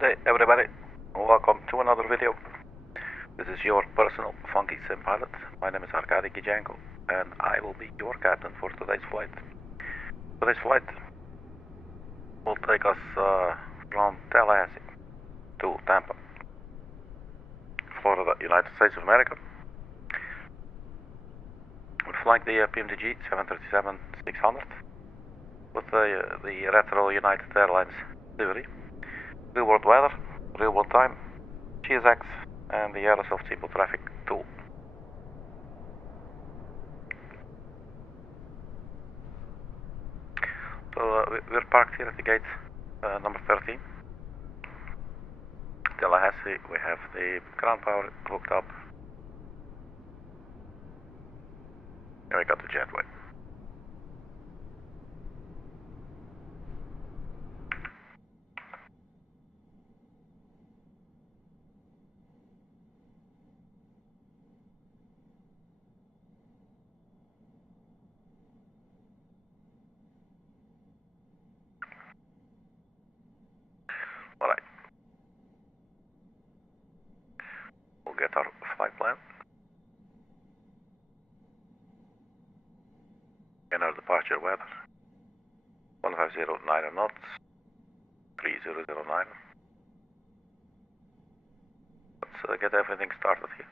Good day, everybody. Welcome to another video. This is your personal funky sim pilot. My name is Arkady Gidzenko, and I will be your captain for today's flight. Today's flight will take us from Tallahassee to Tampa, Florida, United States of America. We're flying the PMDG 737-600 with the retro United Airlines livery. Real world weather, real world time, GSX, and the aerosoft simple traffic tool. So we're parked here at the gate number 13. Tallahassee, we have the ground power hooked up. And we got the jetway. Alright. We'll get our flight plan. And our departure weather. 1509 knots. 3009. Let's get everything started here.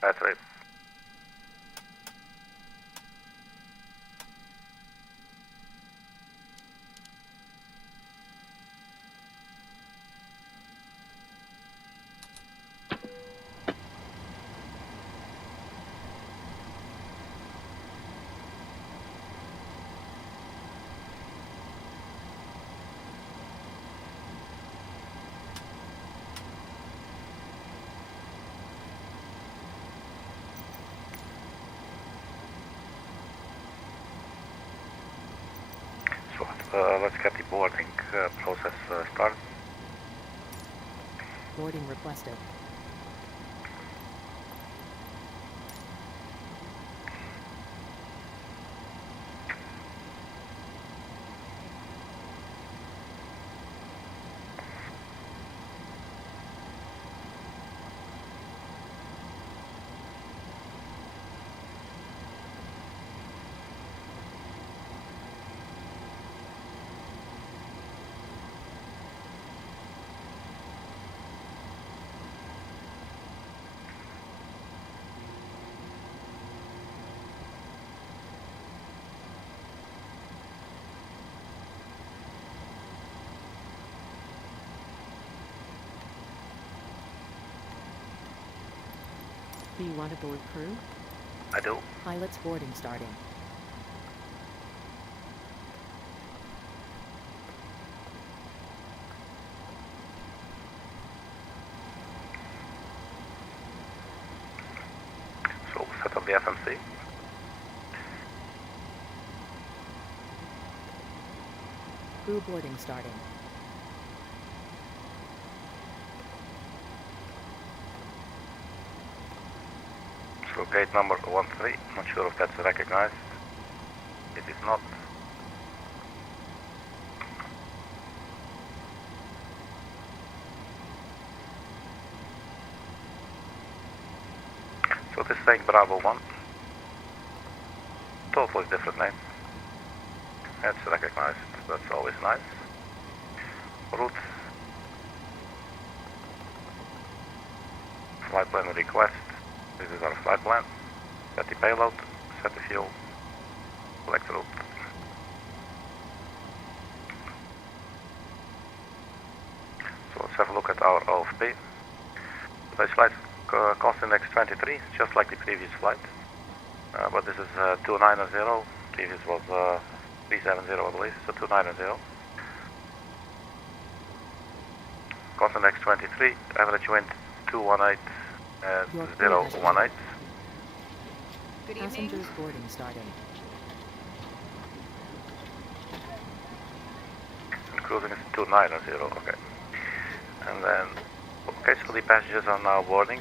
That's right. Let's get the boarding process started. Boarding requested. Do you want to board crew? I do. Pilot's boarding starting. So we'll set up the FMC. Crew boarding starting. So gate number 13, not sure if that's recognized. It is not. So this is saying Bravo 1. Totally different name. That's recognized, that's always nice. Route. Flight plan request. This is our flight plan. Set the payload, set the fuel, select route. So let's have a look at our OFP. Today's flight cost index 23, just like the previous flight. But this is 290, previous was 370 I believe, so 290. Cost index 23, average wind 218 and 018. Good evening. Passengers boarding starting. And cruising is 290, okay. And then, okay, so the passengers are now boarding.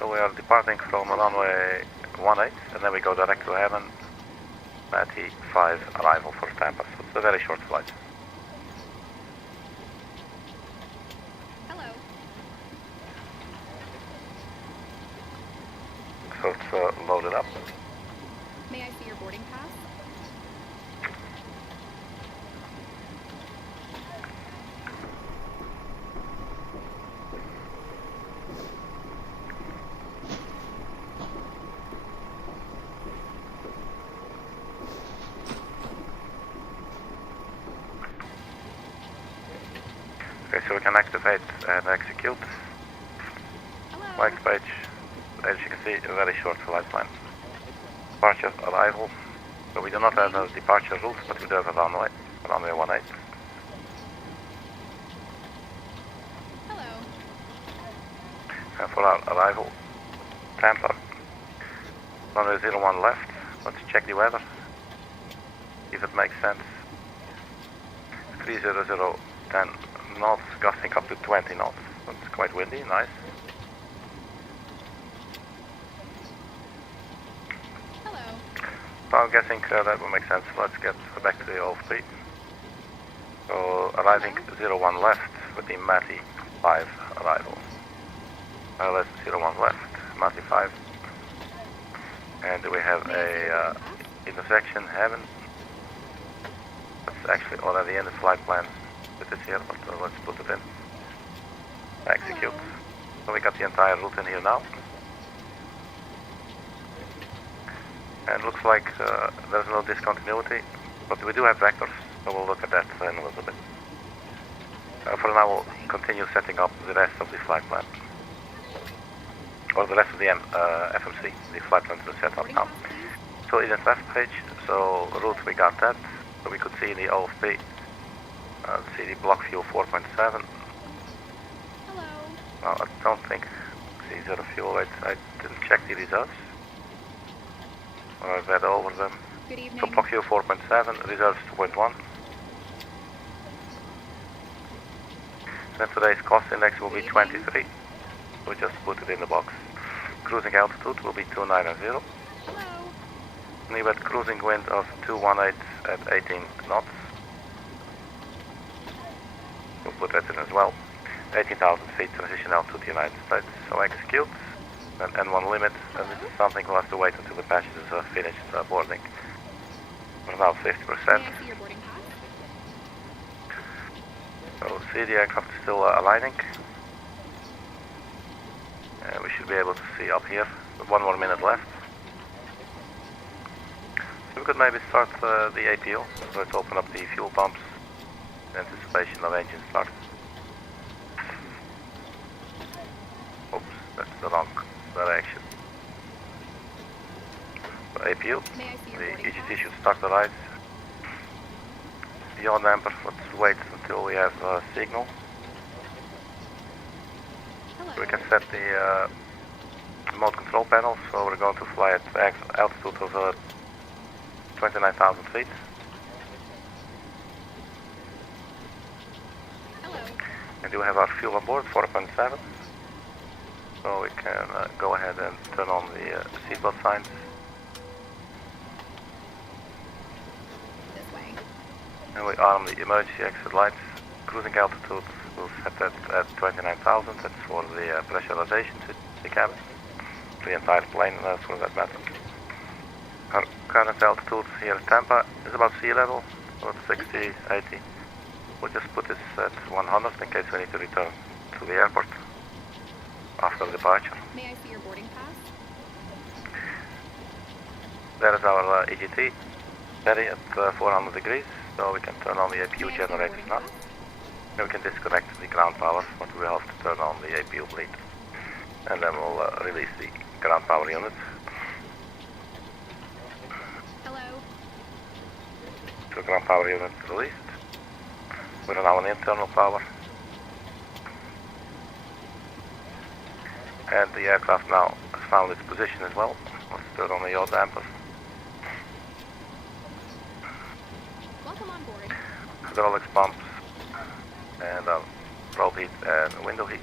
So we are departing from runway 18, and then we go direct to heaven Matty 5 arrival for Tampa, so it's a very short flight. Hello. So it's loaded up. May I see your boarding pass? Okay, so we can activate and execute. Hello. Next page, as you can see, a very short flight plan. Departure, arrival. So we do not have a departure route, but we do have a runway 18. Hello. And for our arrival, Tampa, runway 01 left. Let's check the weather, if it makes sense. 30010 knots, gusting up to 20 knots. It's quite windy, nice. Hello. So I'm guessing that will make sense. Let's get back to the OFP. So arriving 01 left with the Matty 5 arrival. Let's 01 left, Matty 5. And we have a intersection heaven. That's actually already in the flight plan. It is here, but let's put it in. Execute. So we got the entire route in here now. And looks like there's no discontinuity, but we do have vectors, so we'll look at that in a little bit. For now, we'll continue setting up the rest of the flight plan. Or the rest of the FMC, the flight plan is set up now. So in the left page, so route we got that, so we could see the OFP, see the block fuel 4.7. Hello. No, I don't think it's zero fuel, I didn't check the results. I've read over them. Good evening. So block fuel 4.7, reserves 2.1. Then today's cost index will be 23. We just put it in the box. Cruising altitude will be 290. Hello. And we had cruising wind of 218 at 18 knots. We'll put that in as well. 18,000 feet transition out to the United States. So execute. And N1 limit. And this is something we'll have to wait until the passengers are finished boarding. We're now 50%. May I see your boarding pass? So see the aircraft is still aligning. We should be able to see up here. With 1 more minute left. So we could maybe start the APO. So let's open up the fuel pumps in anticipation of engine start. Oops, that's the wrong direction. So APU, May I see your the boarding EGT pass? should start the ride. Yaw damper, let's wait until we have signal. Hello. We can set the remote control panel, so we're going to fly at altitude of 29,000 feet. Hello. And do have our fuel on board, 4.7. So we can go ahead and turn on the seatbelt signs. This way. And we arm the emergency exit lights. Cruising altitude, we'll set that at 29,000. That's for the pressurization to the cabin. The entire plane, for that matter. Our current altitude here at Tampa is about sea level, about 60, 80. We'll just put this at 100 in case we need to return to the airport after departure. May I see your boarding pass? There is our EGT, steady at 400 degrees, so we can turn on the APU May I see your generators boarding now. pass? Then we can disconnect the ground power, but we will have to turn on the APU bleed. And then we'll release the ground power unit. Hello. So ground power unit released. We're now on internal power. And the aircraft now has found its position as well. Let's turn on the yaw damper. Welcome on board. Hydraulics pumps. And probe heat and window heat.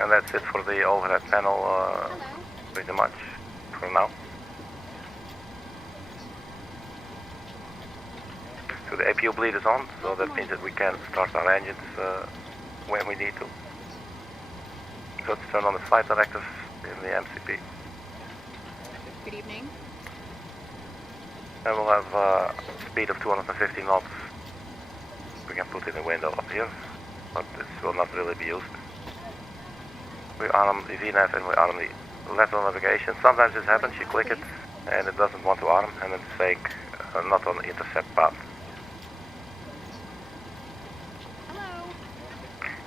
And that's it for the overhead panel, Hello. pretty much for now. So the APU bleed is on, so that means that we can start our engines when we need to. So let's turn on the flight directives in the MCP. Good evening. And we'll have a speed of 250 knots. We can put in the window up here, but this will not really be used. We arm the VNAV and we arm the lateral navigation. Sometimes this happens, you click it and it doesn't want to arm and it's saying not on intercept path. Hello.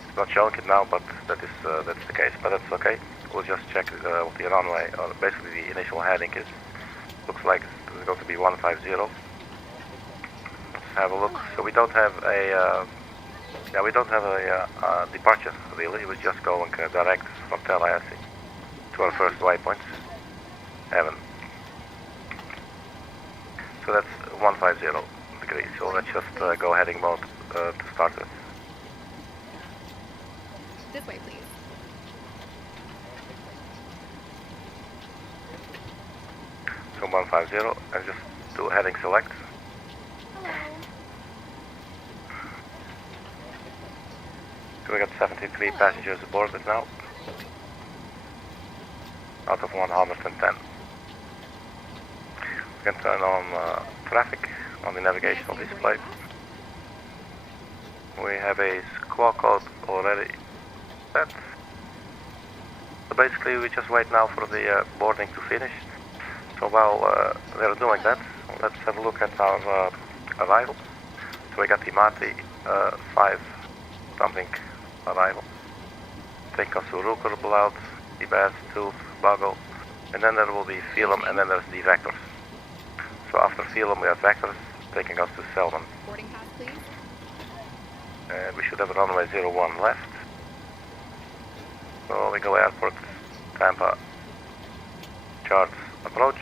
It's not showing it now, but that's the case, but that's okay. We'll just check what the runway, or basically the initial heading is. Looks like it's going to be 150. Let's have a look. So we don't have a departure really. We're just going direct from Tallahassee to our first waypoint, HEVVN. So that's 150 degrees. So let's just go heading mode to start with. This way, please. So 150 and just do heading select. Hello. So we got 73 passengers aboard it now, out of 110. We can turn on traffic on the navigational display. We have a squawk code already set. So basically we just wait now for the boarding to finish. So while they're doing that, let's have a look at our arrival. So we got the Mati 5 something arrival. Take us to Ruker, Blout, Bass, Tooth, Buggle, and then there will be Phelum, and then there's the vectors. So after Phelum we have vectors taking us to Selman. Boarding pass, please. And we should have a runway 01 left. So we go airport, Tampa, charts, approach,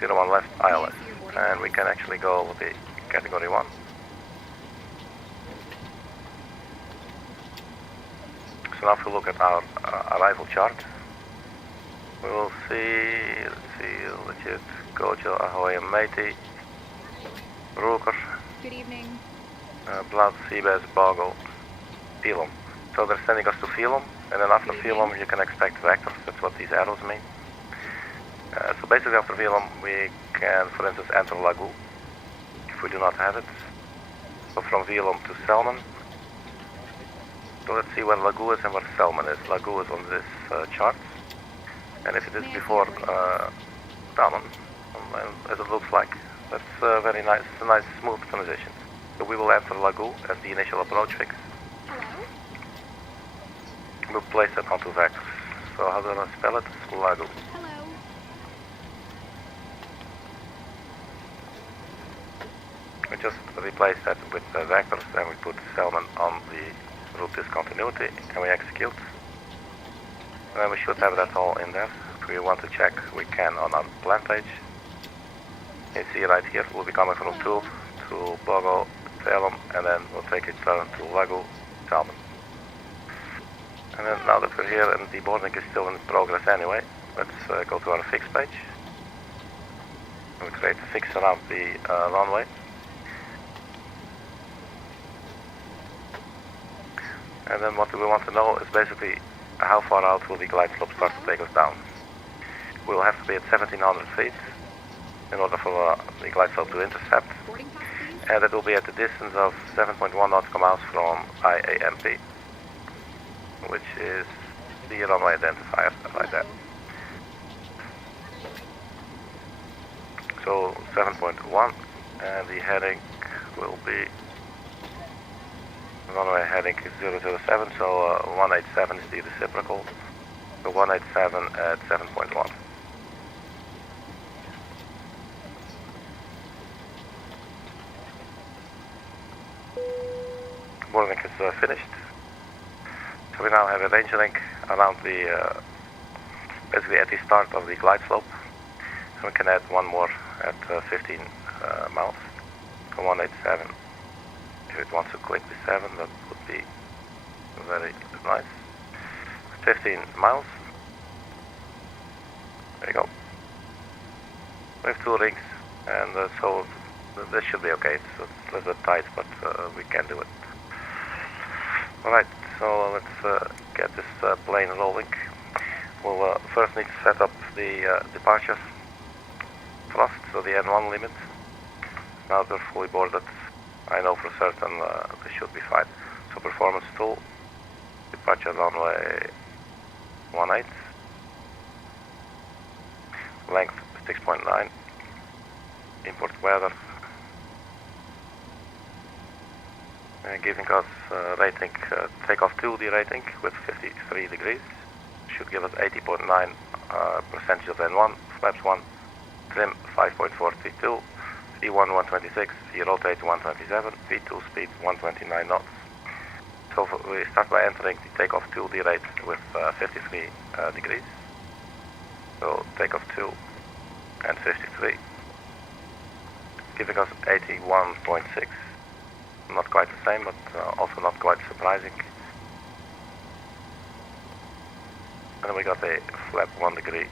01 left, ILS. And we can actually go with the category 1. So now if we look at our arrival chart, we will see, legit, Gojo, Ahoy and Matey, Ruker, Good evening. Blood, Seabass, Boggle, Phelum. So they're sending us to Phelum, and then after Phelum you can expect vectors, that's what these arrows mean. So basically after Phelum we can, for instance, enter Lagoo, if we do not have it. So from Phelum to Selman. So let's see where Lagoo is and where Selman is. Lagoo is on this chart. And if it is before Selman, as it looks like, that's very nice. It's a nice smooth transition. So we will enter Lagoo as the initial approach fix. Hello. We'll place that onto vectors. So how do I spell it? Lagoo. Hello. We just replace that with vectors and we put Selman on the route discontinuity and we execute. And then we should have that all in there. If we want to check, we can on our plan page. You see right here, we'll be coming from Tooth to Bogo, Phelum, and then we'll take a turn to Lagoo, Selman. And then now that we're here and the boarding is still in progress anyway, let's go to our fix page. And we create a fix around the runway. And then what we want to know is basically how far out will the glide slope start to take us down. We'll have to be at 1700 feet in order for the glide slope to intercept. Boarding pass, please. And it will be at the distance of 7.1 nautical miles from IAMP, which is the runway identifier right there. So 7.1, and the heading will be, runway heading is 007, so 187 is the reciprocal, so 187 at 7.1. Boarding is finished. So we now have a range link around the, basically at the start of the glide slope. And we can add one more at 15 miles, so 187. If it wants to click the 7, that would be very nice. 15 miles. There you go. We have 2 rings, and so This should be okay. It's a little bit tight, but we can do it. Alright, so let's get this plane rolling. We'll first need to set up the departure thrust, so the N1 limit. Now they're fully boarded, I know for certain they should be fine. So performance tool, departure runway 18, length 6.9, import weather, giving us rating, takeoff 2D rating with 53 degrees, should give us 80.9 percentage of N1, flaps 1, trim 5.42, V1 126, V rotate 127, V2 speed 129 knots. So we start by entering the takeoff 2D rate with 53 degrees. So takeoff 2 and 53, giving us 81.6. Not quite the same, but also not quite surprising. And then we got a flap 1 degree.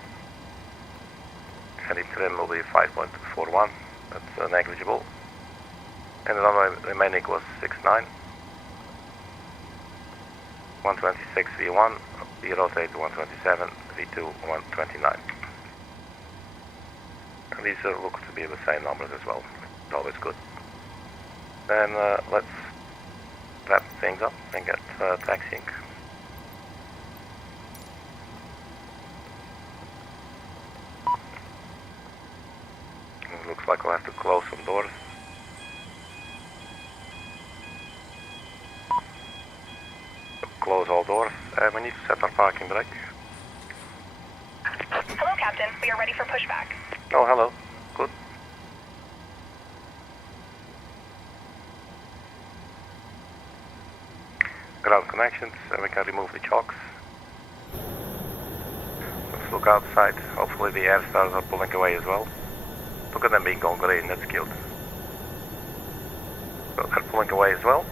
And the trim will be 5.41. That's negligible. And the runway remaining was 69. 126 V1, V rotate 127, V2 129. And these look to be the same numbers as well. It's always good. Then let's wrap things up and get taxiing. It looks like we'll have to close some doors. Close all doors, and we need to set our parking brake. Hello, Captain. We are ready for pushback. Oh, hello. Good. Ground connections, and we can remove the chocks. Let's look outside. Hopefully the air stars are pulling away as well. Look at them being all green, that's cute. So they're pulling away as well.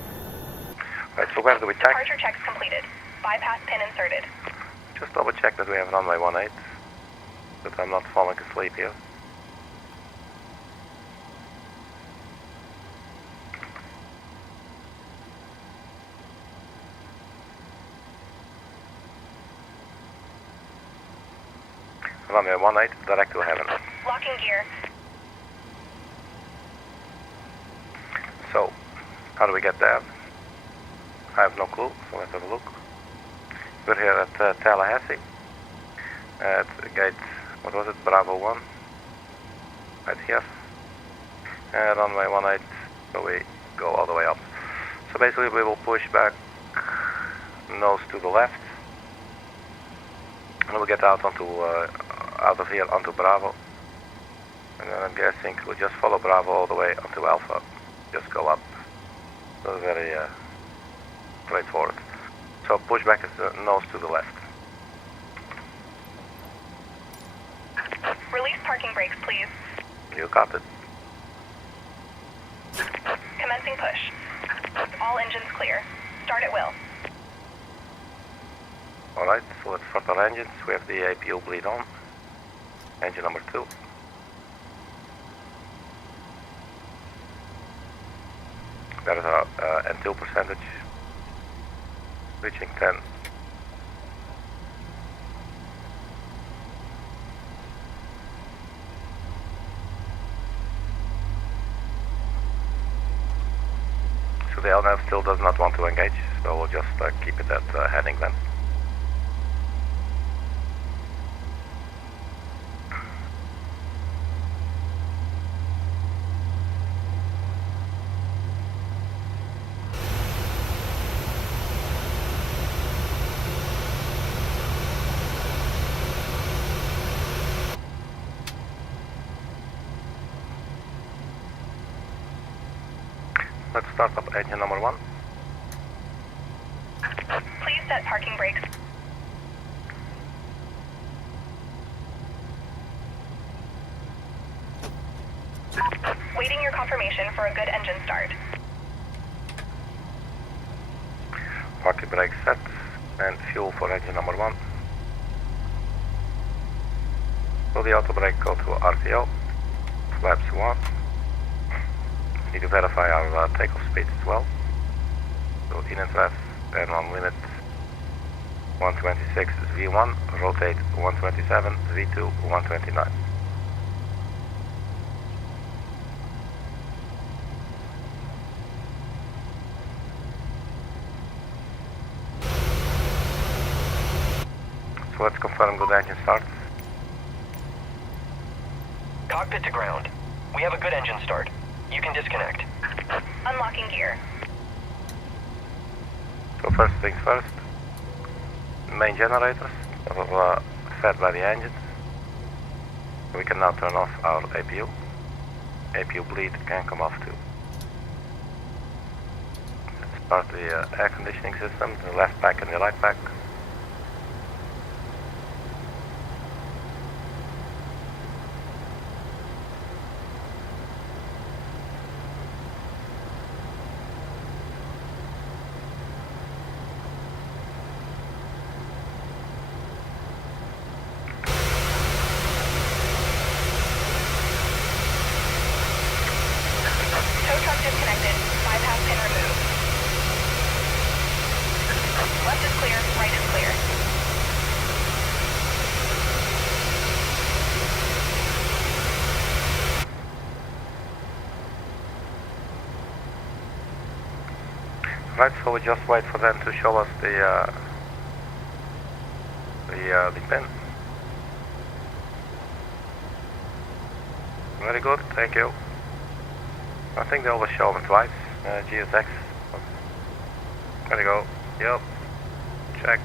Right, so where do we check? Departure checks completed. Bypass pin inserted. Just double check that we have runway 18, that I'm not falling asleep here. Runway 18, direct to heaven. Locking gear. So, how do we get there? I have no clue, so let's have a look. We're here at Tallahassee, at gate, what was it, Bravo 1, right here. Runway 18, so we go all the way up. So basically we will push back nose to the left, and we'll get out of here onto Bravo. And then I'm guessing we'll just follow Bravo all the way onto Alpha, just go up. So very straightforward. So pushback is nose to the left. Release parking brakes, please. You got it. Commencing push. All engines clear. Start at will. Alright, so let's start our engines. We have the APU bleed on. Engine number 2. That is our N2 percentage. Reaching 10. So the LNAV still does not want to engage, so we'll just keep it at heading then. Let's start up engine number 1. Please set parking brakes. Waiting your confirmation for a good engine start. Parking brake set and fuel for engine number 1. So the auto brake go to RTO, flaps 1, need to verify our takeoff speed as well. So in and ref and on limit 126 is V1, rotate 127, V2 129. So let's confirm good engine start. Cockpit to ground. We have a good engine start. You can disconnect. Unlocking gear. So first things first, main generators are fed by the engines. We can now turn off our APU. APU bleed can come off too. Let's start the air conditioning system, the left pack and the right pack. Tow truck disconnected. Bypass pin removed. Left is clear, right is clear. Right, so we just wait for them to show us the pin. Very good, thank you. I think they always show them twice. GSX. There you go. Yep. Check.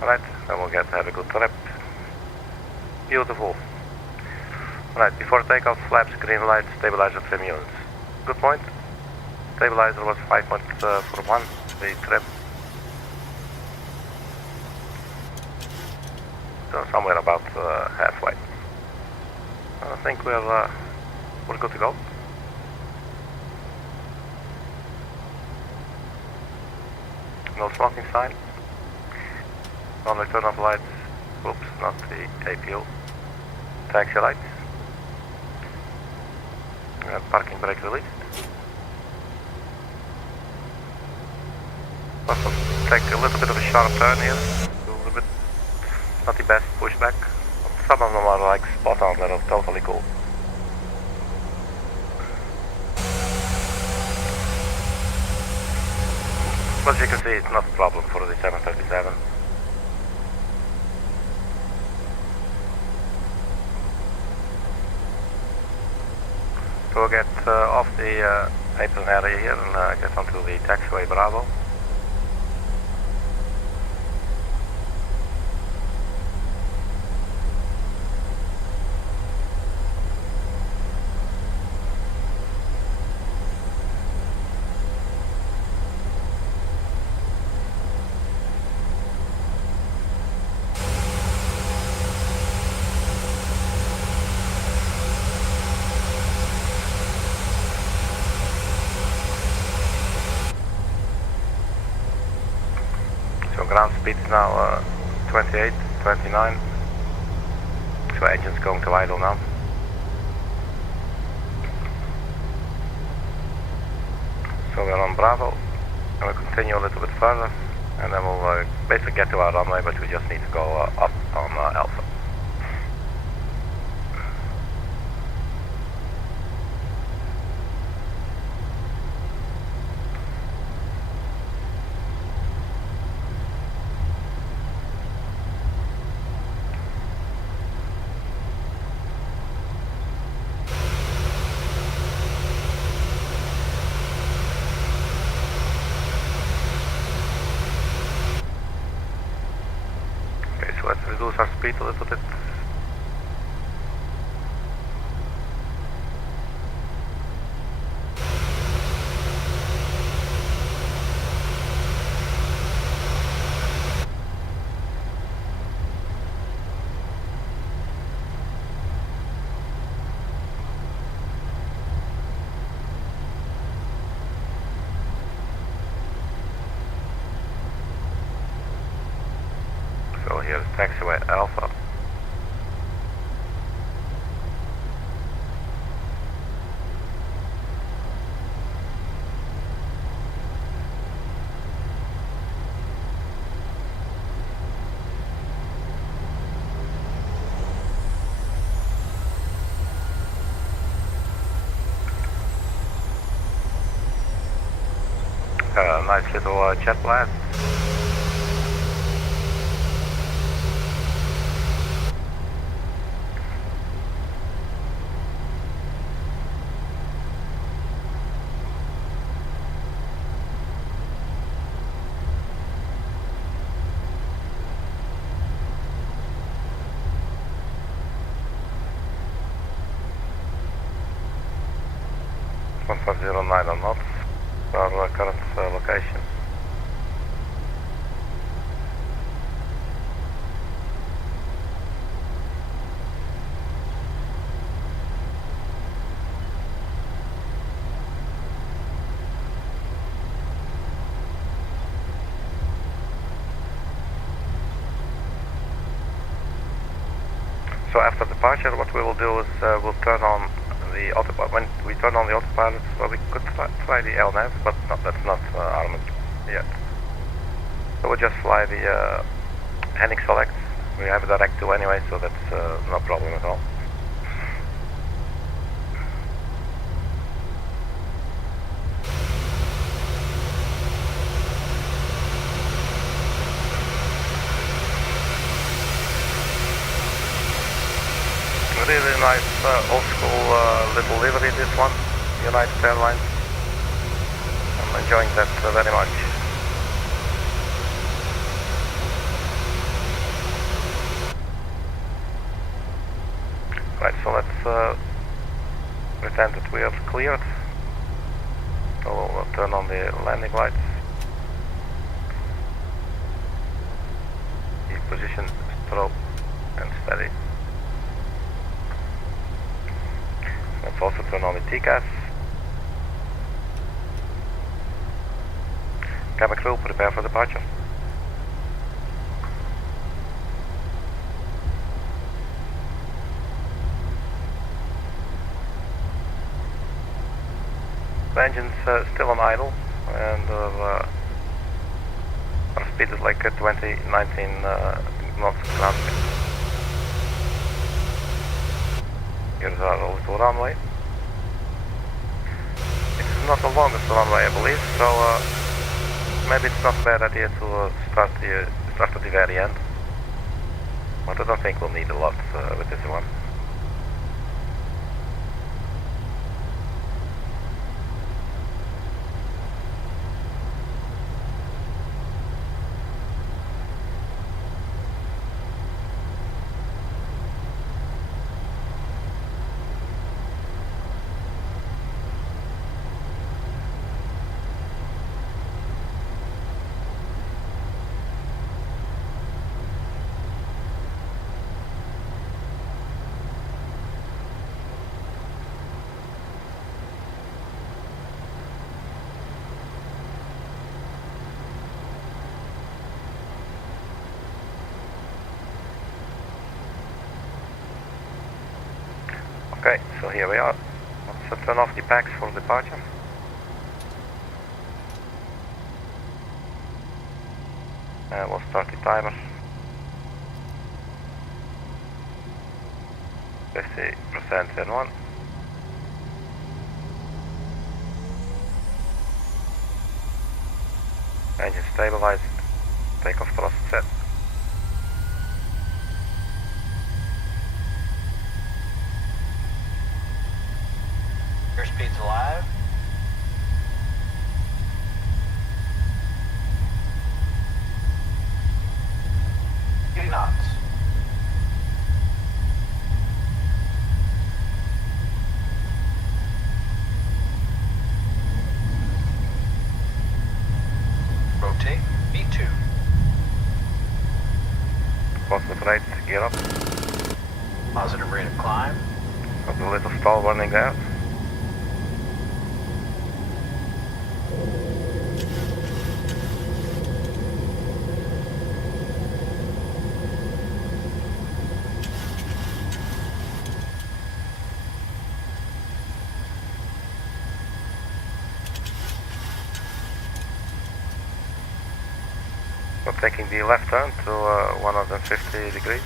Alright, then we'll get to have a good trip. Beautiful. Alright, before takeoff, flaps, green light, stabilizer trim units. Good point. Stabilizer was 5.41, the trim. So somewhere about halfway. I think we're good to go. No smoking sign. Only turn off lights. Oops, not the APU. Taxi lights. Parking brake released. Also take a little bit of a sharp turn here. A little bit, not the best pushback. Some of them are like spot on, they're totally cool. But as you can see, it's not a problem for the 737. So we'll get off the apron area here and get onto the taxiway Bravo. So ground speed is now 28, 29. So engine's going to idle now. So we're on Bravo, and we'll continue a little bit further, and then we'll basically get to our runway, but we just need to go up on Alpha. So let's reduce our speed a little bit. So here's taxiway Alpha. Nice little jet blast. One 509 on knots. Our current location. So after departure, what we will do is we'll turn on the autopilot. When we turn on the autopilot, well, we could fly the LNAV, but no, that's not armored yet. So we'll just fly the heading select. We have a direct to anyway, so that's no problem at all. Really nice old school little livery, this one, United Airlines. I'm enjoying that very much. Right, so let's pretend that we are cleared. So we'll turn on the landing lights. The position, strobe, and steady. Let's also turn on the TCAS. Cabin crew, prepare for departure. The engine's still on idle, and our speed is like 19 knots ground speed. Here's our little runway. It's not the longest runway, I believe, so maybe it's not a bad idea to start at the very end. But I don't think we'll need a lot with this one. Okay, so here we are. Let's turn off the packs for departure. And we'll start the timer. 50% in 1. Engine stabilized. Takeoff thrust set. Airspeed's alive. Knots. Rotate, V2. Positive right, gear up. Positive rate of climb. Got a little stall warning there. We're taking the left turn to 150 degrees.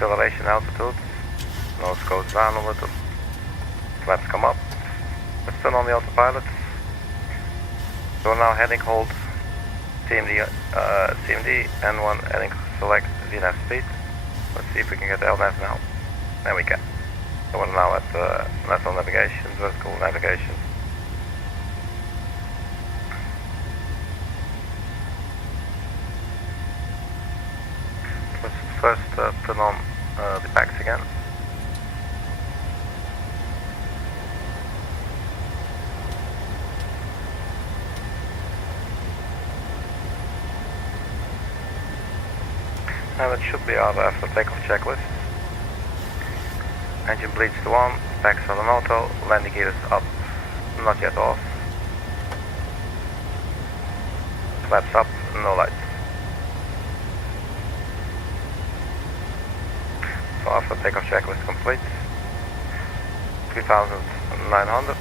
acceleration altitude. Nose goes down a little. Flaps come up. We're still on the autopilot. So we're now heading hold CMD, N1 heading select VNAV speed. Let's see if we can get LNAV now. There we can. So we're now at lateral navigation, vertical navigation. Let's first put on the packs again. And it should be out after takeoff checklist. Engine bleeds to on, packs are on auto, landing gear is up, not yet off. Flaps up, no lights. So after takeoff checklist complete, 3,900.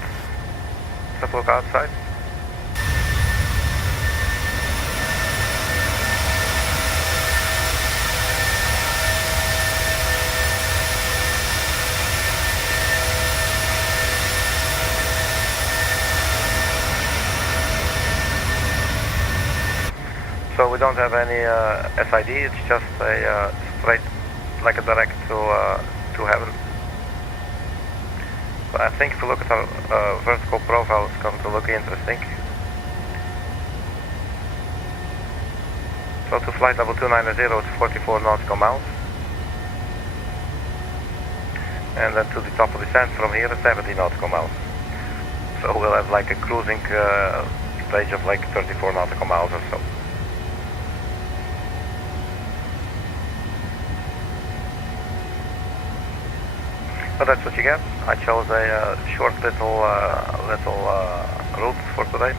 Let's look outside. So we don't have any SID, it's just a straight, like a direct to heaven. So I think if you look at our vertical profile, it's going to look interesting. So to flight level 290, it's 44 nautical miles. And then to the top of the descent from here is 70 nautical miles. So we'll have like a cruising stage of like 34 nautical miles or so. So that's what you get. I chose a short little route for today.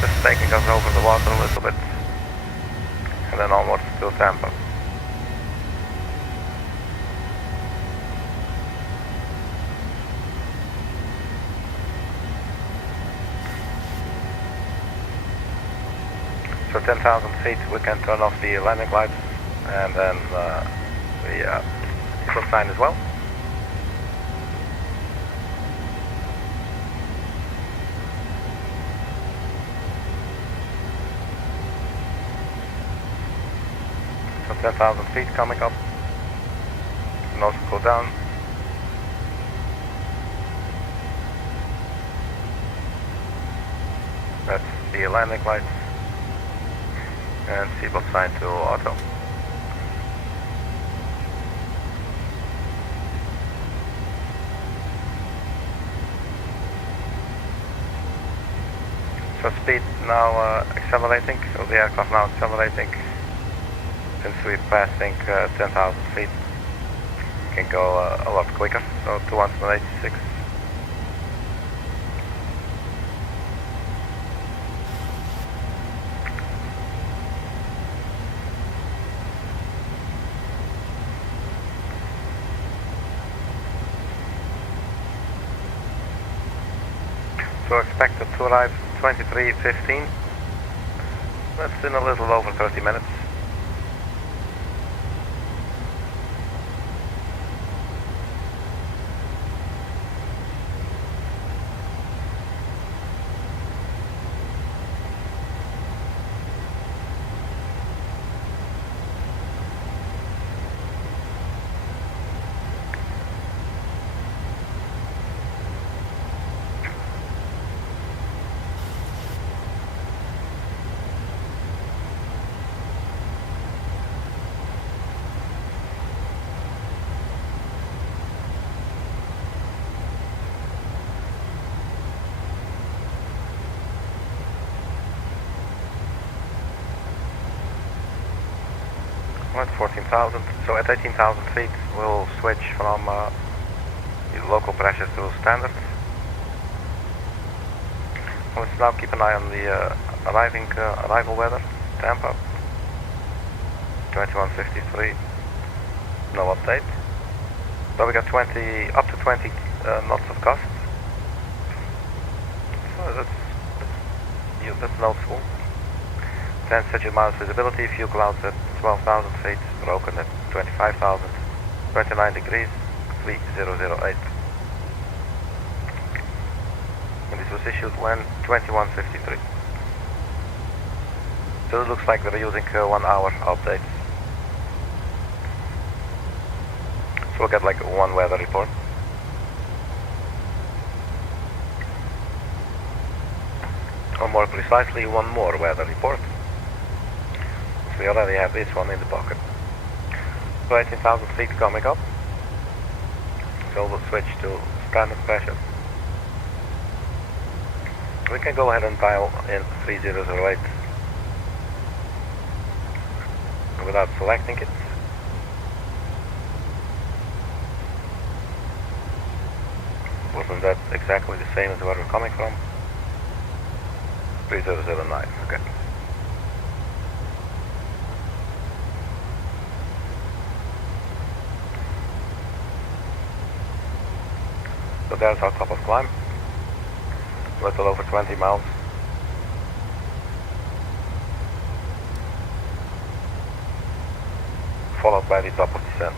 Just taking us over the water a little bit, and then onwards to Tampa. So 10,000 feet, we can turn off the landing lights, and then the Callsign as well. So 10,000 feet coming up. Nose will go down. That's the landing lights. And seatbelt sign to auto. So speed now accelerating, so the aircraft now accelerating. Since we're passing 10,000 feet, we can go a lot quicker, so 286. So expected to arrive 23:15. That's in a little over 30 minutes. At 14,000, so at 18,000 feet we'll switch from local pressure to standard. Let's now keep an eye on the arrival weather. Tampa 21:53, no update. So we got up to 20 knots of gust. So that's noticeable. 10 miles visibility, few clouds at 12,000 feet, broken at 25,000, 29 degrees, 3008. And this was issued when 21:53. So it looks like they're using 1 hour updates. So we'll get like one weather report. Or more precisely, one more weather report. So we already have this one in the pocket. So 18,000 feet coming up. So we'll switch to standard pressure. We can go ahead and dial in 3008 without selecting it. Wasn't that exactly the same as where we're coming from? 3009, okay. So there's our top of climb. A little over 20 miles. Followed by the top of descent.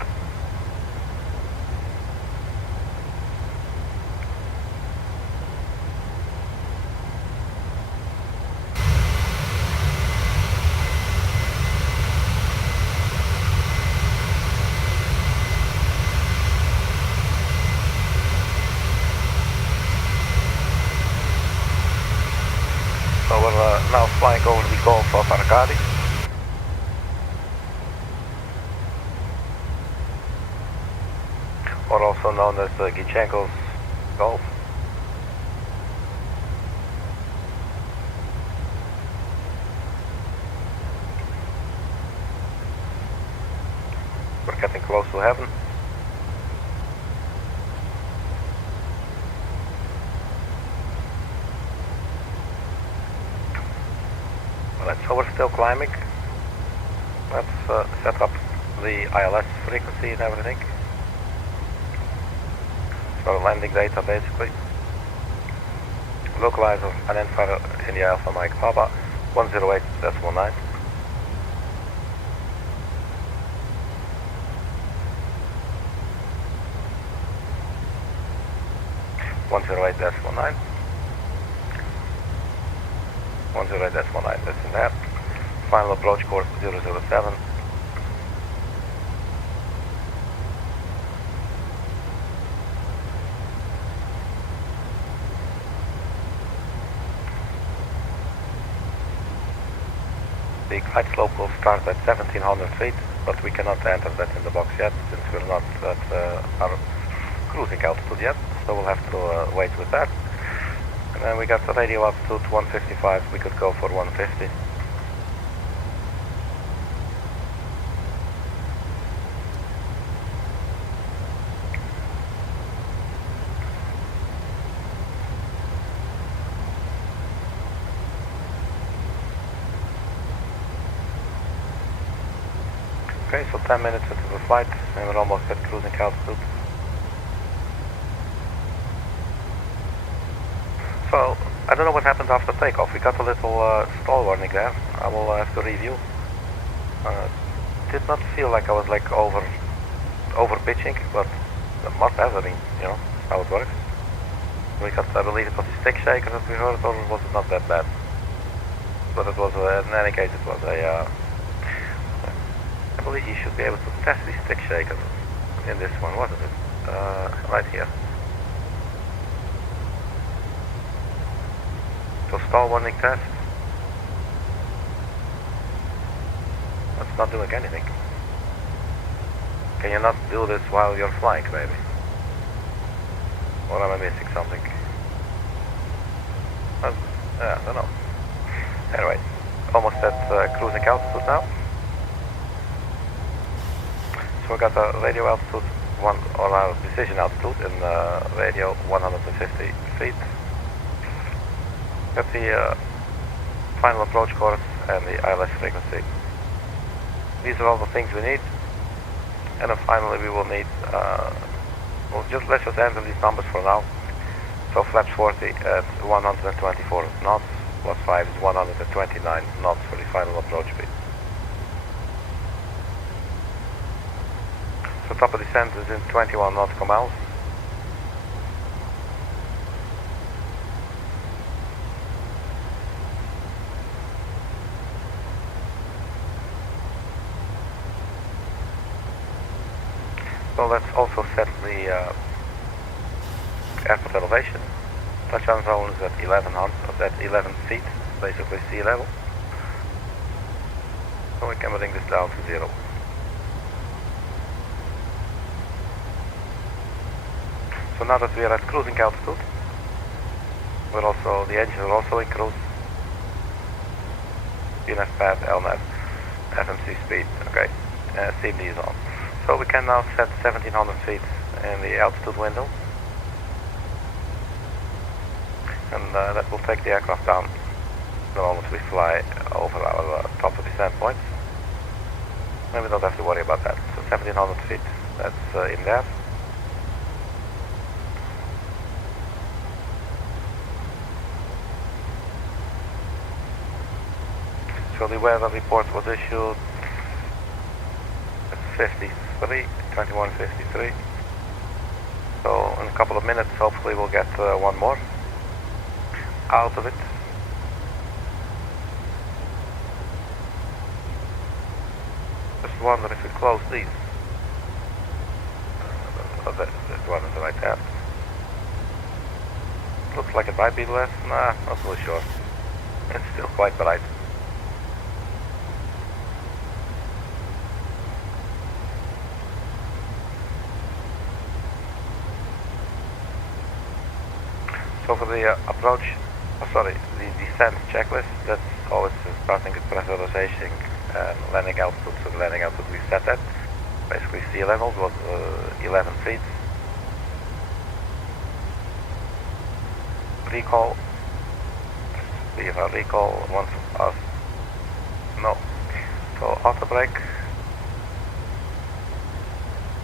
So we're now flying over the Gulf of Arkady. Or also known as Gidzenko's Gulf. We're getting close to heaven. Alright, so we're still climbing. Let's set up the ILS frequency and everything. So landing data basically. Localizer and Infer India Alpha Mike Papa 108.9. .9. 108.9, that's in there. Final approach course 007. The glide slope will start at 1700 feet, but we cannot enter that in the box yet since we're not at our cruising altitude yet, so we'll have to wait with that. And then we got the radio altitude 155, we could go for 150. Okay, so 10 minutes into the flight and we're almost at cruising altitude. So, I don't know what happened after takeoff. We got a little stall warning there. I will have to review. Did not feel like I was like over pitching, but it must have been, you know, how it works. We got, I believe it was a stick shaker that we heard, or was it not that bad? But it was, in any case, it was a, I believe you should be able to test the stick shaker in this one, wasn't it? Right here. So stall warning test. That's not doing anything. Can you not do this while you're flying, maybe? Or am I missing something? I don't know. Anyway, almost at cruising altitude now. So we got a radio altitude, on our decision altitude in radio 150 feet. Got the final approach course and the ILS frequency. These are all the things we need. And then finally we will need, let's just enter these numbers for now. So flaps 40 at 124 knots, plus 5 is 129 knots for the final approach speed. So top of descent is in 21 nautical miles. So let's also set the airport elevation. Touchdown zone is at 11 feet, basically sea level. So we can bring this down to 0. So now that we are at cruising altitude, the engines are also in cruise. PNF pad, LNAV, FMC speed, okay, CMD is on. So we can now set 1700 feet in the altitude window. And that will take the aircraft down the moment we fly over our top of descent points. And we don't have to worry about that. So 1700 feet, that's in there. So the weather report was issued at 21:53. So in a couple of minutes, hopefully we'll get one more out of it. Just wonder if we close these. There's one on the right hand. Looks like it might be less. Nah, not really sure. It's still quite bright. So for the the descent checklist, that's always starting at pressurization and landing altitude. So the landing altitude we set at, basically sea level, was 11 feet. Recall, we have a recall, one from us. No. So auto brake.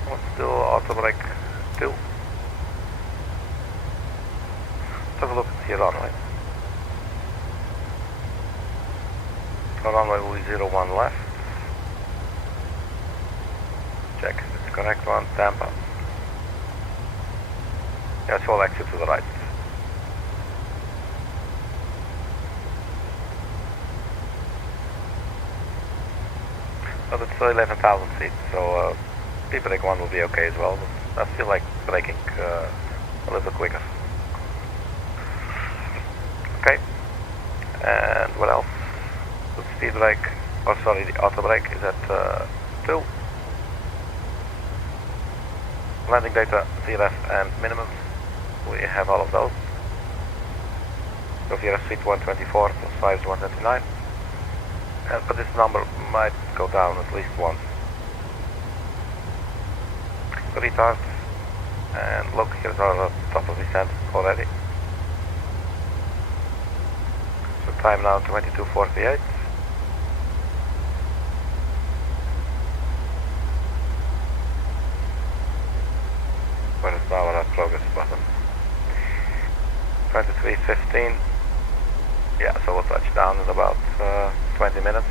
Let's do auto brake 2. Let's have a look at the runway. The runway will be 01 left. Check, it's the correct one, Tampa. Yeah, it's all exit to the right. So that's 11,000 feet, so P-brake 1 will be okay as well, but I feel like braking a little bit quicker. Okay, and what else? The speed brake, the auto brake is at 2. Landing data, VRF and minimums, we have all of those. So VRF speed 124 plus 5 is 129. But this number might go down at least once. Retard and locators are at top of descent already. So time now 22:48. Where is now our progress button? 23:15. Yeah, so we'll touch down in about 20 minutes.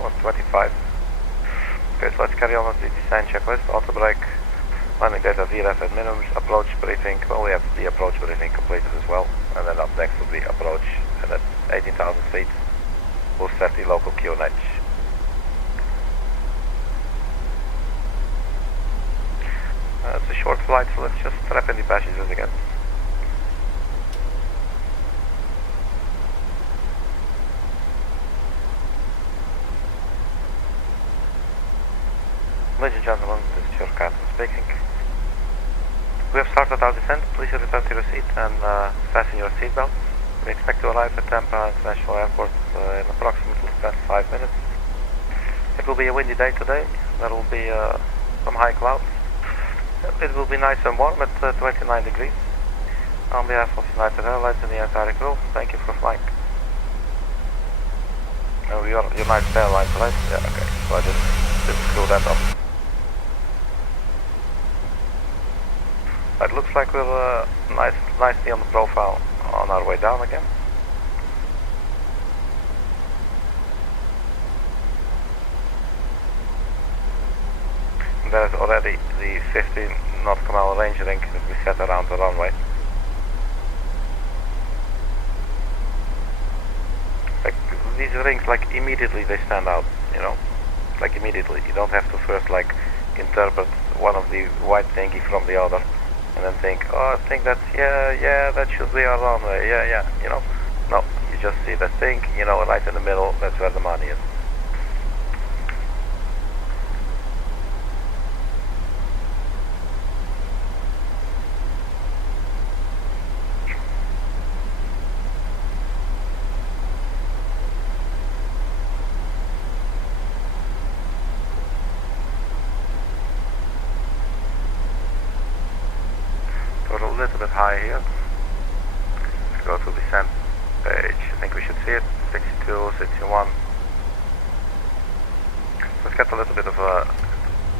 Or 25. Okay, so let's carry on with the design checklist. Auto brake, landing data, VRF and minimums, approach briefing. Well, we have the approach briefing completed as well. And then up next will be approach, and at 18,000 feet, we'll set the local QNH. It's a short flight, so let's just strap in the passengers again. Ladies and gentlemen, this is your captain speaking. We have started our descent. Please return to your seat and fasten your seatbelt. We expect to arrive at Tampa International Airport in approximately 25 minutes. It will be a windy day today. There will be some high clouds. It will be nice and warm at 29 degrees. On behalf of United Airlines and the entire crew, thank you for flying. Oh, you're United Airlines, right? Yeah, okay. So I didn't screw that up. It looks like we're nicely on the profile on our way down again. already the 15 nautical mile range ring that we set around the runway. Like these rings, like immediately they stand out, you know, like immediately. You don't have to first like interpret one of the white thingy from the other, and then think, oh, I think that's yeah, that should be our runway, yeah, you know. No, you just see the thing, you know, right in the middle. That's where the money is. We're a little bit high here. Let's go to descent page. I think we should see it. 62, 61. Let's get a little bit of a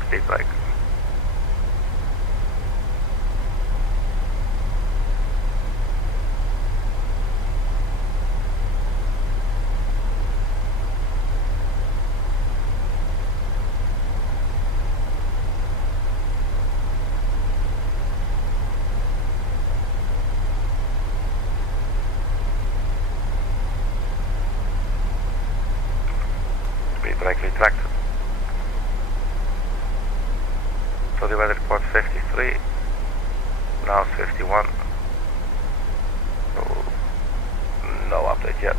speed break. Brake retracted. So the weather report 53, now it's 51. So no update yet.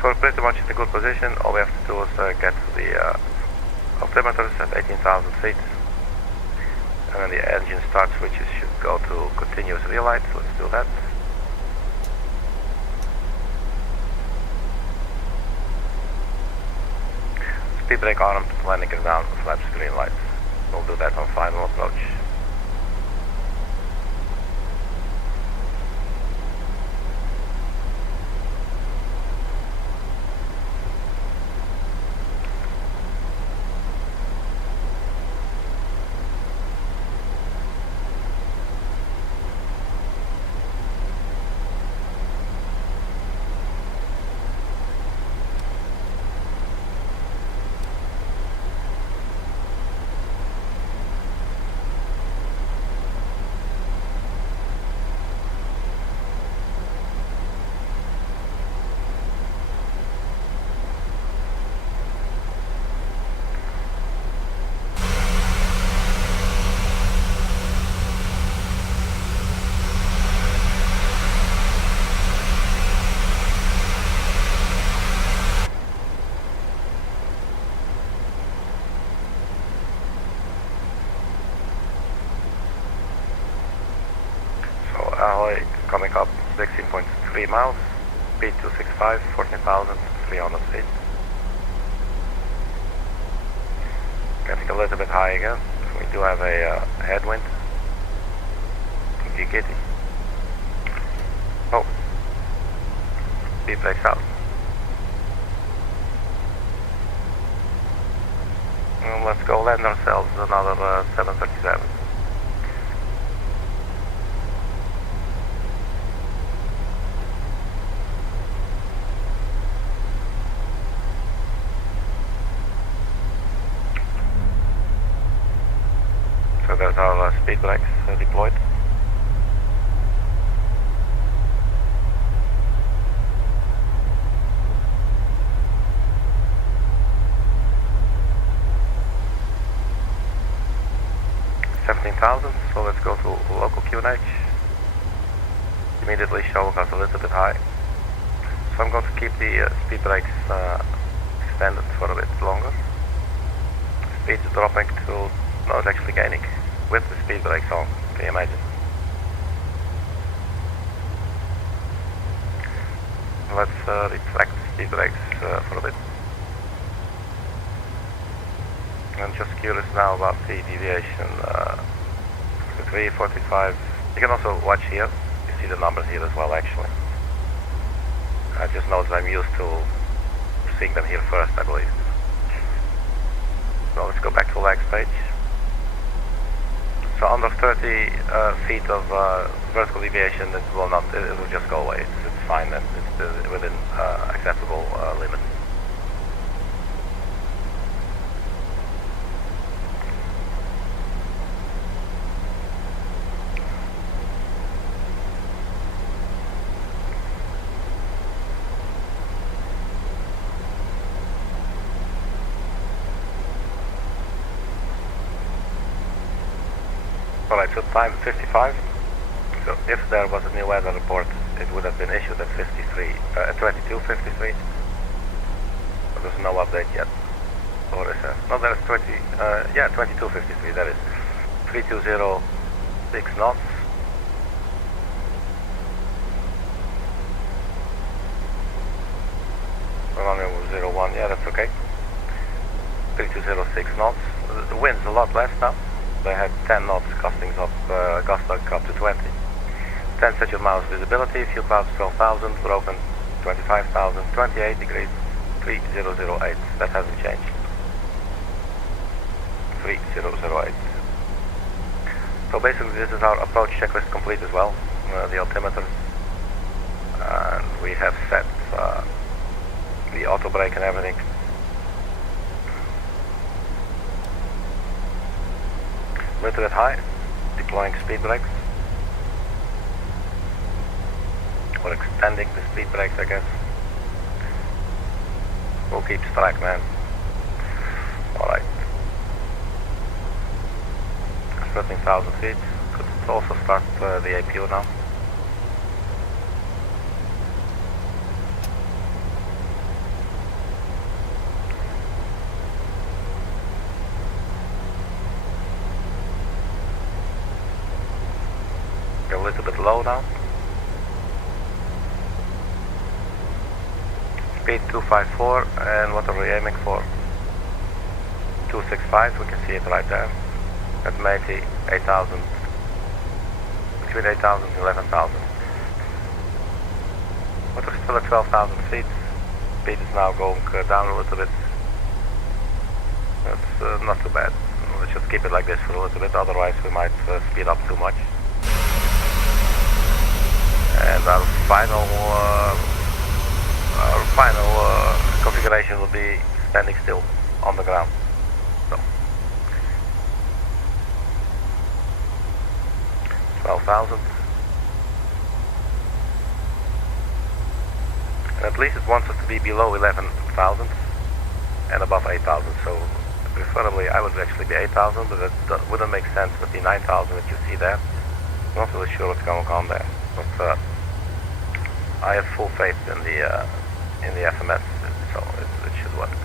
So we're pretty much in a good position. All we have to do is get to the altimeters at 18,000 feet. And then the engine start switches should go to continuous relight. Let's do that. Speed brake armed, landing is down, flaps green light. We'll do that on final approach. Coming up 16.3 miles, speed 265, 14,300 feet. Getting a little bit high again. We do have a headwind. Giddy. Oh, speed breaks out. And let's go land ourselves another 737. So there's our speed brakes deployed. So let's go to local QNH. Immediately showing us a little bit high. So I'm going to keep the speed brakes extended for a bit longer. Speed's dropping to, no, it's actually gaining with the speed brakes on. Can you imagine? Let's retract the speed brakes for a bit. I'm just curious now about the deviation. 345. You can also watch here. You see the numbers here as well, actually. I just noticed I'm used to seeing them here first, I believe. So let's go back to legs page. So under 30 feet of vertical deviation, it will just go away. It's fine, and it's within acceptable limits. Alright, so time 55. So if there was a new weather report, it would have been issued at 22:53. But there's no update yet. Or is there? No, there is 22:53. That is 3206 knots. Runway 01. Yeah, that's okay. 3206 knots. The wind's a lot less now. They had 10 knots, gustings up, gust up to 20. 10 statute miles visibility, fuel clouds 12,000, broken 25,000, 28 degrees, 3008. That hasn't changed. 3008. So basically this is our approach checklist complete as well, the altimeter. And we have set the auto brake and everything. A little bit high, deploying speed brakes, or extending the speed brakes, I guess. We'll keep strike, man. Alright. Splitting 1,000 feet. Could also start the APU now. A little bit low now. Speed 254, and what are we aiming for? 265, we can see it right there. At maybe 8,000, between 8,000 and 11,000. But we're still at 12,000 feet. Speed is now going down a little bit. That's not too bad. Let's just keep it like this for a little bit, otherwise we might speed up too much. And our final configuration will be standing still on the ground. So 12,000, and at least it wants us to be below 11,000 and above 8,000. So preferably I would actually be 8,000, but that wouldn't make sense with the 9,000 that you see there. I'm not really sure what's going on there, but I have full faith in the FMS, so it should work.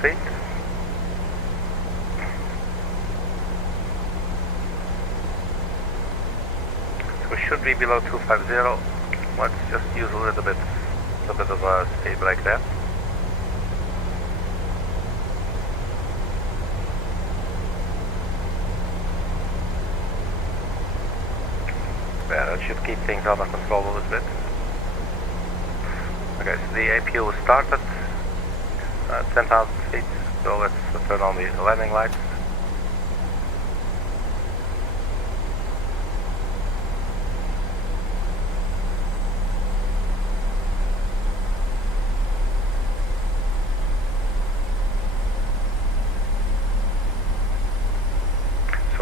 feet. So we should be below 250. Let's just use a little bit of a speed brake there. Yeah, that should keep things under control a little bit. Okay, so the APU was started. 10,000 feet, so let's turn on the landing lights.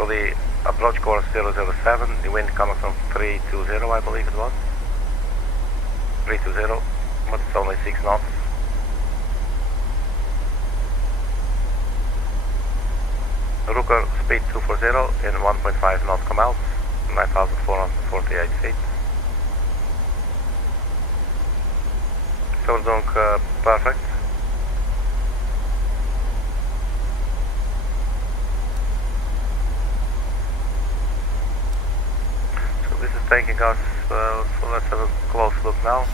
the approach course 007, the wind coming from 320, I believe it was. 320, but it's only 6 knots. Rooker speed 240 in 1.5 knot come out, 9,448 feet. So we're doing perfect. So this is taking us, so let's have a close look now.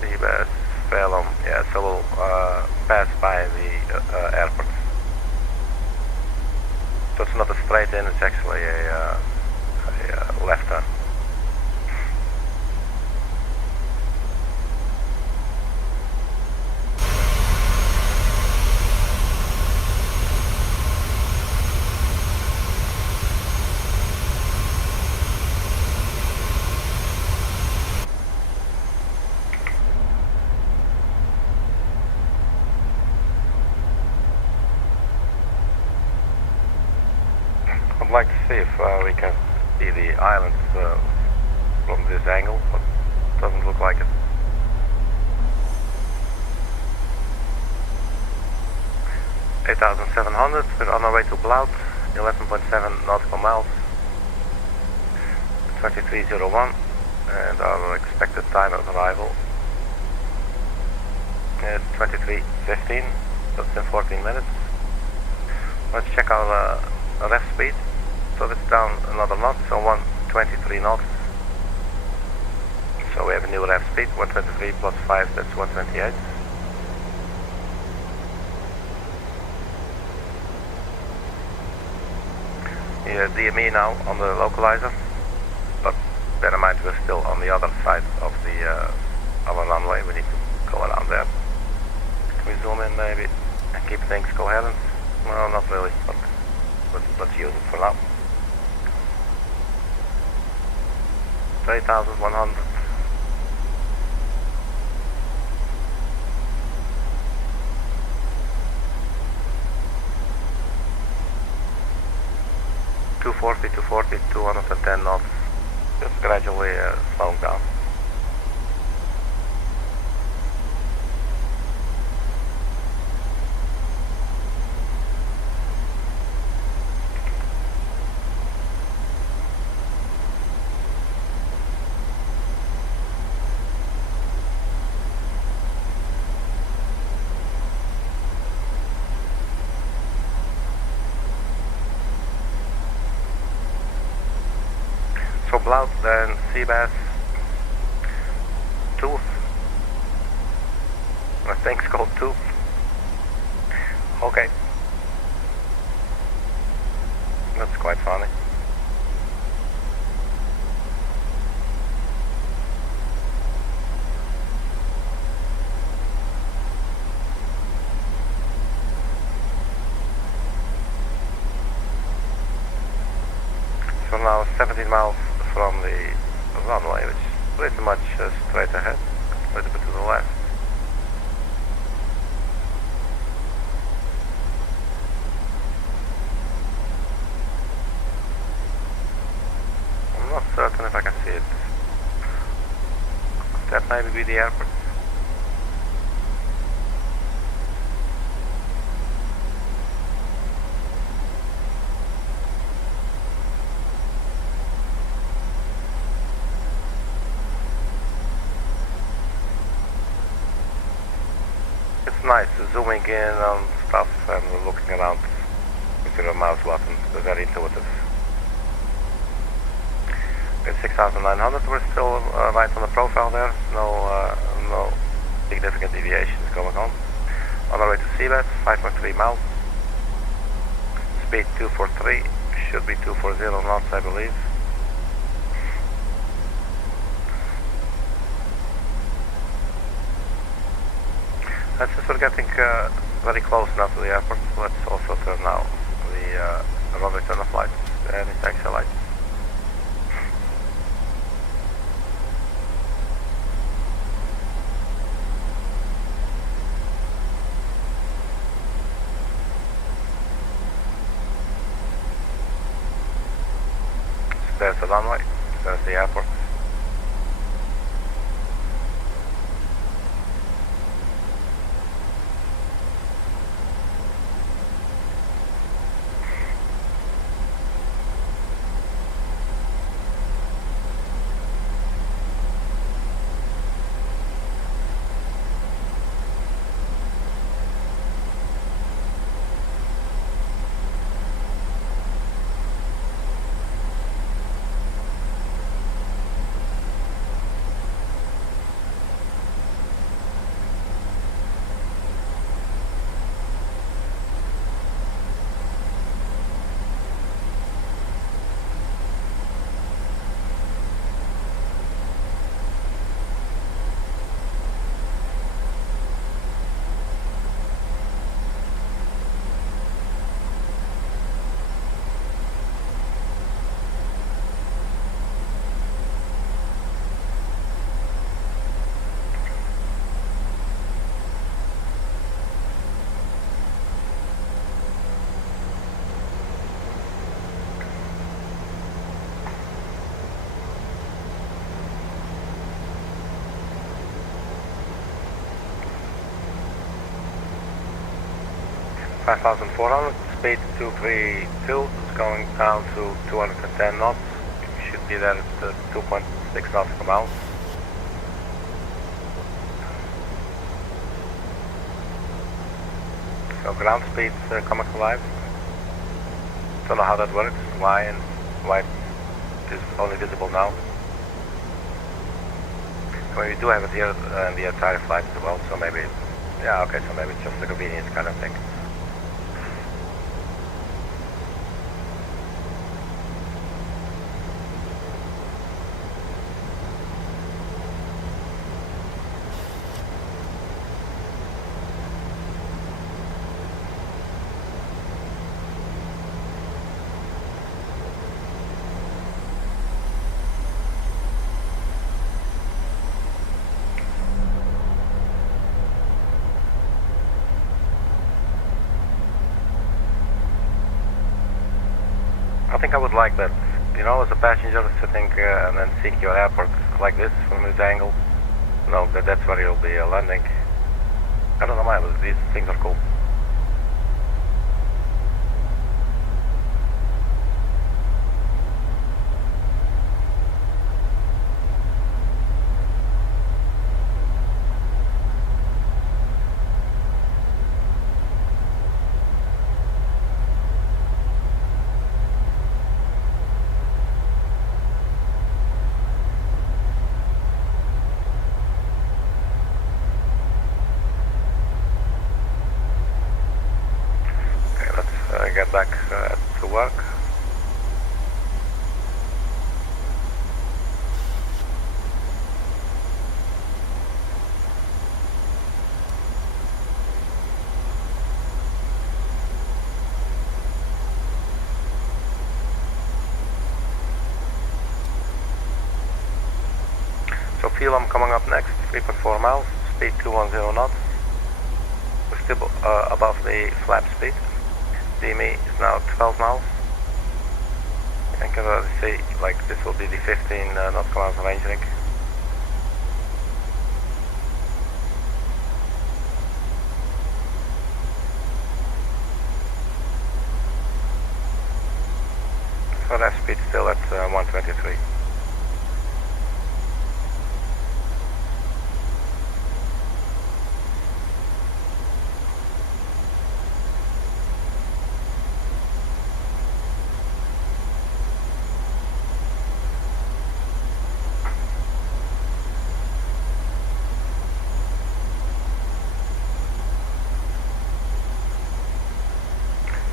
The Phelan, yeah, so we'll pass by the airport. So it's not a straight in, it's actually a left turn. I'd like to see if we can see the islands from this angle, but it doesn't look like it. $8,700, we're on our way to Blout, 11.7 nautical miles, 2301, and our expected time of arrival is 23:15, that's in 14 minutes. Let's check our ref speed. So it's down another knot, so 123 knots. So we have a new ref speed, 123 plus 5, that's 128. Yeah, DME now on the localizer, but bear in mind we're still on the other side of the our runway. We need to go around there. Can we zoom in maybe and keep things coherent? No, not really, but let's use it for now. 8,100. $240, 210 knots. Just gradually slowing down. So Blout, then Seabass, Tooth, I think it's called Tooth. Okay, that's quite funny. So now 17 miles from the runway, which is pretty much straight ahead, a little bit to the left. I'm not certain if I can see it. Could that maybe be the airport? Nice zooming in on stuff and looking around with your mouse buttons. They're very intuitive. It's 6,900. We're still right on the profile there. No significant deviations going on. On our way to Seabass, 5.3 miles. Speed 243. Should be 240 knots, I believe. Since we're getting very close now to the airport, let's also turn now the runway turn off lights and the taxi lights. there's the runway, there's the airport. $5,400, speed 232, it's going down to 210 knots. You should be there at 2.6 knots per mile. So ground speed coming alive. Don't know how that works, why is only visible now. Well, we do have it here in the entire flight as well, so maybe, yeah, okay, so maybe it's just a convenience kind of thing. I think I would like that, you know, as a passenger sitting and then seeing your airport like this from this angle. No, that's where you'll be landing. I don't know why, but these things are cool. Get back to work. So fuel, I'm coming up next, 3.4 miles, speed 210 knots. We're still above the flap speed. DME is now 12 miles. I can already see, like, this will be the 15 knot commands range ring. So left speed still at 123.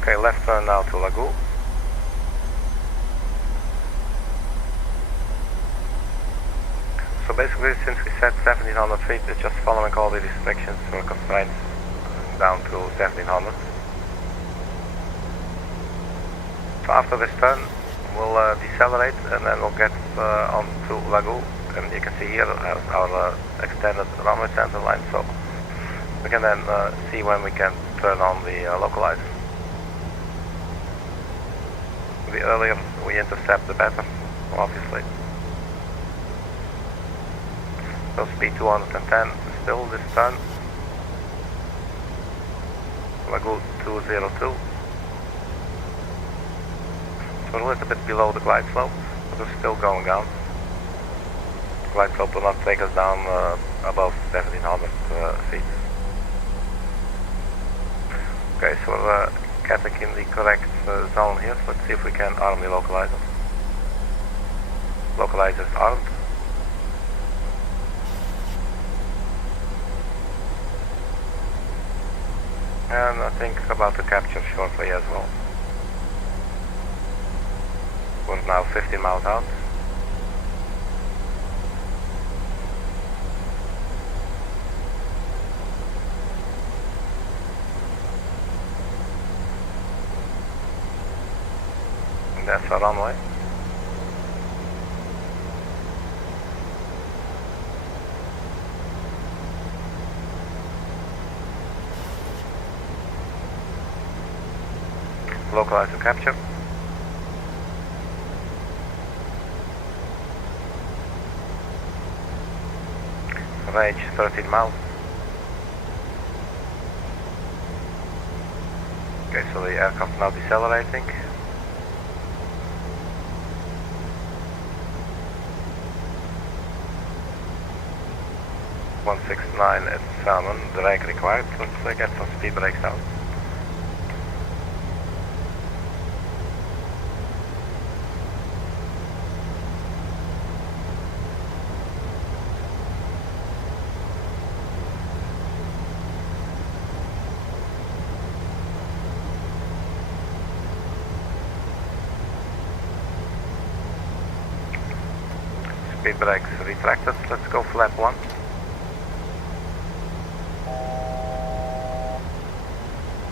Okay, left turn now to Lagoon. So basically, since we set 1700 feet, it's just following all the restrictions or constraints down to 1700. So after this turn, we'll decelerate and then we'll get onto Lagoon. And you can see here our extended runway center line. So we can then see when we can turn on the localizer. The earlier we intercept, the better. obviously. So speed 210, still this turn. Lagoon 202. We're a little bit below the glide slope, but we're still going down. Glide slope will not take us down above 1700 feet. Okay, so we're getting in the correct zone here, so let's see if we can arm the localizer. Localizer's armed. And I think about to capture shortly as well. We're now 15 miles out. And that's our runway. Localizer capture. Range 13 miles. Okay, so the aircraft now decelerating. .169 at Salmon, drag required. Let's get some speed brakes out. Speed brakes retracted. Let's go flap 1.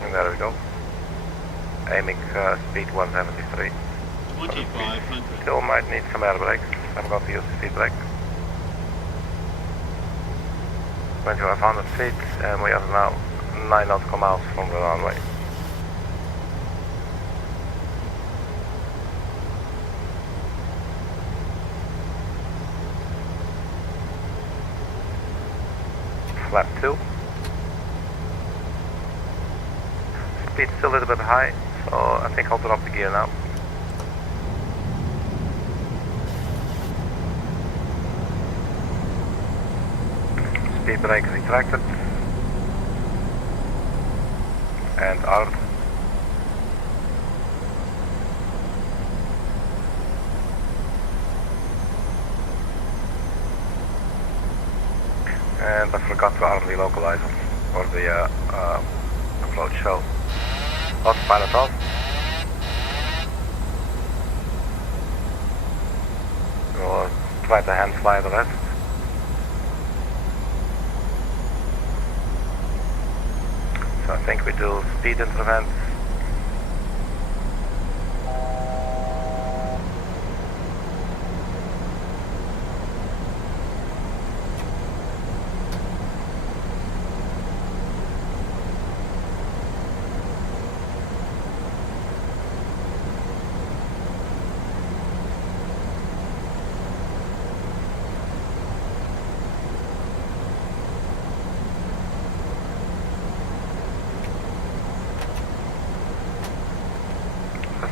And there we go. Aiming speed 173. 2500. Still might need some air brakes. I'm going to use the speed brake. 2500 feet, and we are now 9 nautical miles from the runway. Flap 2. Speed's still a little bit high, so I think I'll drop the gear now. Speed brake retracted. And armed. And I forgot to arm the localizer for the approach show. Autopilot off. We'll try to hand fly the rest. So I think we do speed increments.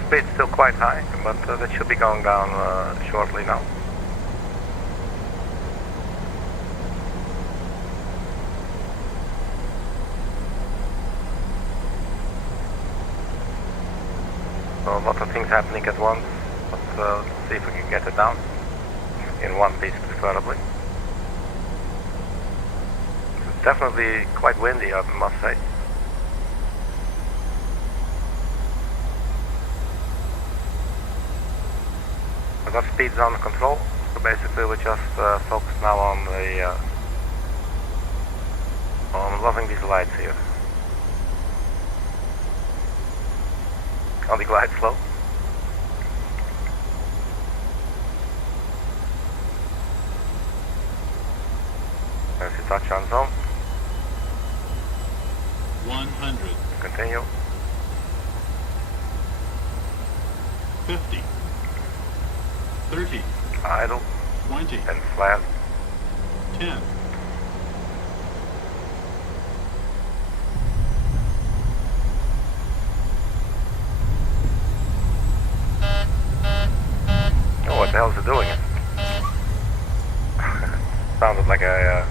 Speed's still quite high, but that should be going down shortly now. So a lot of things happening at once, but let's see if we can get it down in one piece preferably. It's definitely quite windy, I must say. We've got speeds under control, so basically we just focus now on the on loving these lights here. On the glide slope. There's the touchdown zone. 100. Continue. 50. 30, idle, 20, and flat. 10, Oh, what the hell is it doing? Sounded like a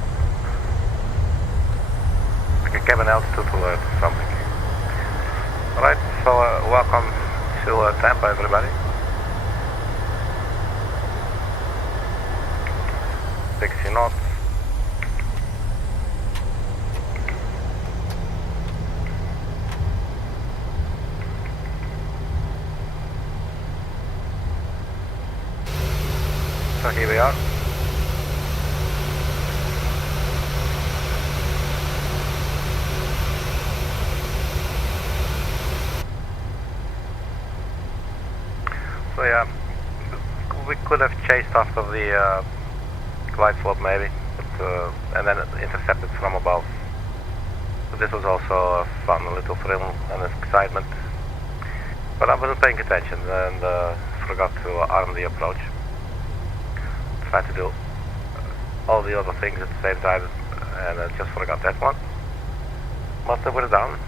cabin altitude alert or something. Alright, so welcome to Tampa, everybody. 60 knots. So here we are. So yeah, we could have chased after the glide slope maybe, but, and then intercepted from above. But this was also a fun little thrill and excitement. But I wasn't paying attention and forgot to arm the approach. Tried to do all the other things at the same time and I just forgot that one. But we're down.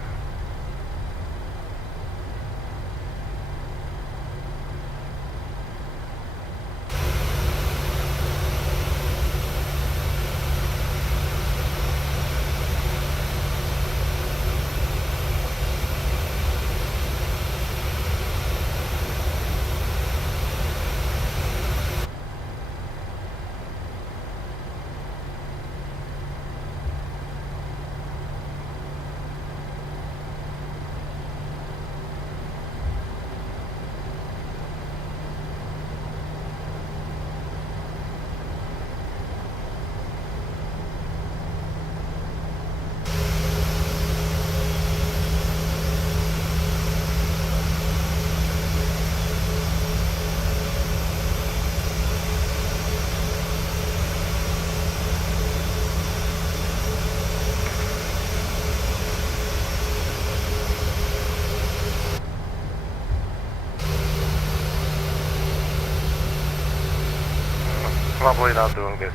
Probably not doing this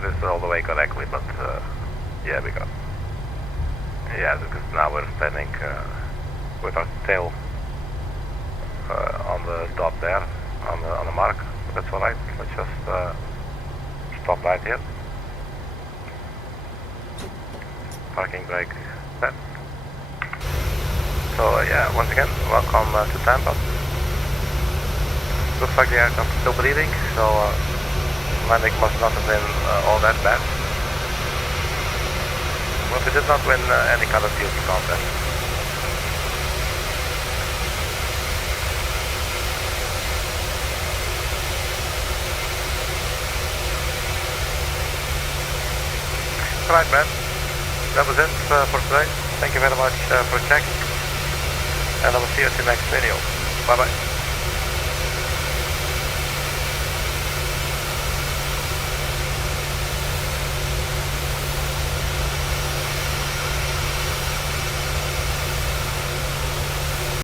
this all the way correctly, but yeah, because now we're standing with our tail on the dot there, on the mark. That's all right. Let's just stop right here. Parking brake set. So yeah, once again, welcome to Tampa. Looks like the aircraft is still bleeding, so landing must not have been all that bad. But we did not win any kind of beauty contest. Alright, man. That was it for today. Thank you very much for checking. And I will see you at the next video. Bye bye.